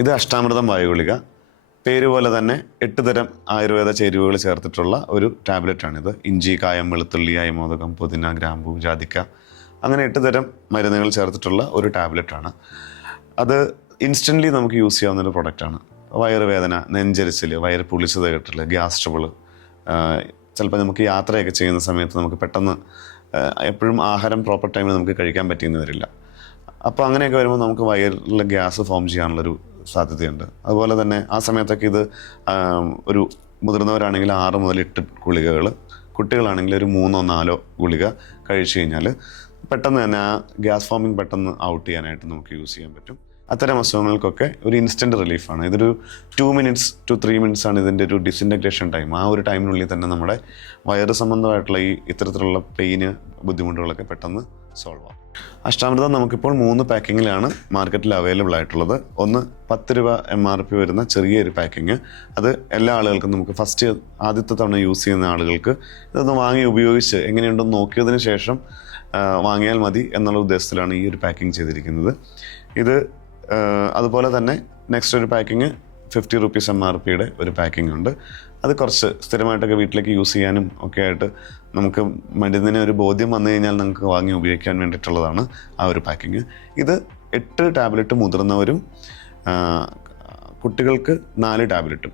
ഇത് അഷ്ടാമൃതം വായുഗുളിക. പേര് പോലെ തന്നെ 8 തരം ആയുർവേദ ചേരുവകൾ ചേർത്തിട്ടുള്ള ഒരു ടാബ്ലറ്റാണിത്. ഇഞ്ചി, കായം, വെളുത്തുള്ളി, അയമോദകം, പുതിന, ഗ്രാമ്പൂ, ജാതിക്ക, അങ്ങനെ 8 തരം മരുന്നുകൾ ചേർത്തിട്ടുള്ള ഒരു ടാബ്ലറ്റാണ്. അത് ഇൻസ്റ്റൻ്റ്ലി നമുക്ക് യൂസ് ചെയ്യാവുന്നൊരു പ്രൊഡക്റ്റാണ്. വയറുവേദന, നെഞ്ചരിച്ചിൽ, വയറ് പുളിച്ചത് കെട്ടൽ, ഗ്യാസ് ട്രബിൾ, ചിലപ്പോൾ നമുക്ക് യാത്രയൊക്കെ ചെയ്യുന്ന സമയത്ത് നമുക്ക് പെട്ടെന്ന് എപ്പോഴും ആഹാരം പ്രോപ്പർ ടൈമിൽ നമുക്ക് കഴിക്കാൻ പറ്റിയെന്ന് വരില്ല. അപ്പോൾ അങ്ങനെയൊക്കെ വരുമ്പോൾ നമുക്ക് വയറിൽ ഗ്യാസ് ഫോം ചെയ്യാനുള്ളൊരു സാധ്യതയുണ്ട്. അതുപോലെ തന്നെ ആ സമയത്തൊക്കെ ഇത് ഒരു മുതിർന്നവരാണെങ്കിൽ 6 മുതൽ 8 ഗുളികകൾ, കുട്ടികളാണെങ്കിൽ ഒരു 3-4 ഗുളിക കഴിച്ചു കഴിഞ്ഞാൽ പെട്ടെന്ന് തന്നെ ആ ഗ്യാസ് ഫോമിങ് പെട്ടെന്ന് ഔട്ട് ചെയ്യാനായിട്ട് നമുക്ക് യൂസ് ചെയ്യാൻ പറ്റും. അത്തരം അസുഖങ്ങൾക്കൊക്കെ ഒരു ഇൻസ്റ്റൻറ്റ് റിലീഫാണ്. ഇതൊരു 2 minutes to 3 minutes ആണ് ഇതിൻ്റെ ഒരു ഡിസിൻറ്റഗ്രേഷൻ ടൈം. ആ ഒരു ടൈമിനുള്ളിൽ തന്നെ നമ്മുടെ വയറ് സംബന്ധമായിട്ടുള്ള ഇത്തരത്തിലുള്ള പെയിന്, ബുദ്ധിമുട്ടുകളൊക്കെ പെട്ടെന്ന് സോൾവ് ആവും. അഷ്ടാമൃതം നമുക്കിപ്പോൾ 3 പാക്കിങ്ങിലാണ് മാർക്കറ്റിൽ അവൈലബിൾ ആയിട്ടുള്ളത്. ഒന്ന് 10 രൂപ MRP വരുന്ന ചെറിയൊരു പാക്കിങ്. അത് എല്ലാ ആളുകൾക്കും നമുക്ക് ആദ്യത്തെ തവണ യൂസ് ചെയ്യുന്ന ആളുകൾക്ക് ഇതൊന്ന് വാങ്ങി ഉപയോഗിച്ച് എങ്ങനെയുണ്ടെന്ന് നോക്കിയതിന് ശേഷം വാങ്ങിയാൽ മതി എന്നുള്ള ഉദ്ദേശത്തിലാണ് ഈ ഒരു പാക്കിങ് ചെയ്തിരിക്കുന്നത്. ഇത് അതുപോലെ തന്നെ നെക്സ്റ്റ് ഒരു പാക്കിങ് 50 rupees MRPയുടെ ഒരു പാക്കിംഗ് ഉണ്ട്. അത് കുറച്ച് സ്ഥിരമായിട്ടൊക്കെ വീട്ടിലേക്ക് യൂസ് ചെയ്യാനും ഒക്കെ ആയിട്ട് നമുക്ക് മരുന്നിന് ഒരു ബോധ്യം വന്നു കഴിഞ്ഞാൽ നമുക്ക് വാങ്ങി ഉപയോഗിക്കാൻ വേണ്ടിയിട്ടുള്ളതാണ് ആ ഒരു പാക്കിങ്. ഇത് 8 ടാബ്ലറ്റ് മുതിർന്നവരും കുട്ടികൾക്ക് 4 ടാബ്ലറ്റും.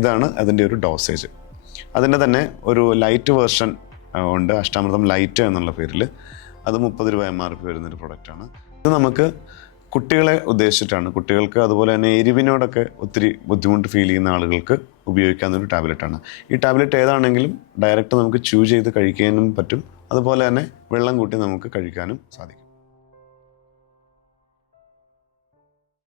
ഇതാണ് അതിൻ്റെ ഒരു ഡോസേജ്. അതിൻ്റെ തന്നെ ഒരു ലൈറ്റ് വേർഷൻ ഉണ്ട്, അഷ്ടാമൃതം ലൈറ്റ് എന്നുള്ള പേരിൽ. അത് 30 രൂപ MRP വരുന്നൊരു പ്രൊഡക്റ്റാണ്. ഇത് നമുക്ക് കുട്ടികളെ ഉദ്ദേശിച്ചിട്ടാണ്. കുട്ടികൾക്ക് അതുപോലെ തന്നെ എരിവിനോടൊക്കെ ഒത്തിരി ബുദ്ധിമുട്ട് ഫീൽ ചെയ്യുന്ന ആളുകൾക്ക് ഉപയോഗിക്കാവുന്നൊരു ടാബ്ലറ്റാണ്. ഈ ടാബ്ലറ്റ് ഏതാണെങ്കിലും ഡയറക്റ്റ് നമുക്ക് ച്യൂ ചെയ്ത് കഴിക്കാനും പറ്റും. അതുപോലെ തന്നെ വെള്ളം കൂട്ടി നമുക്ക് കഴിക്കാനും സാധിക്കും.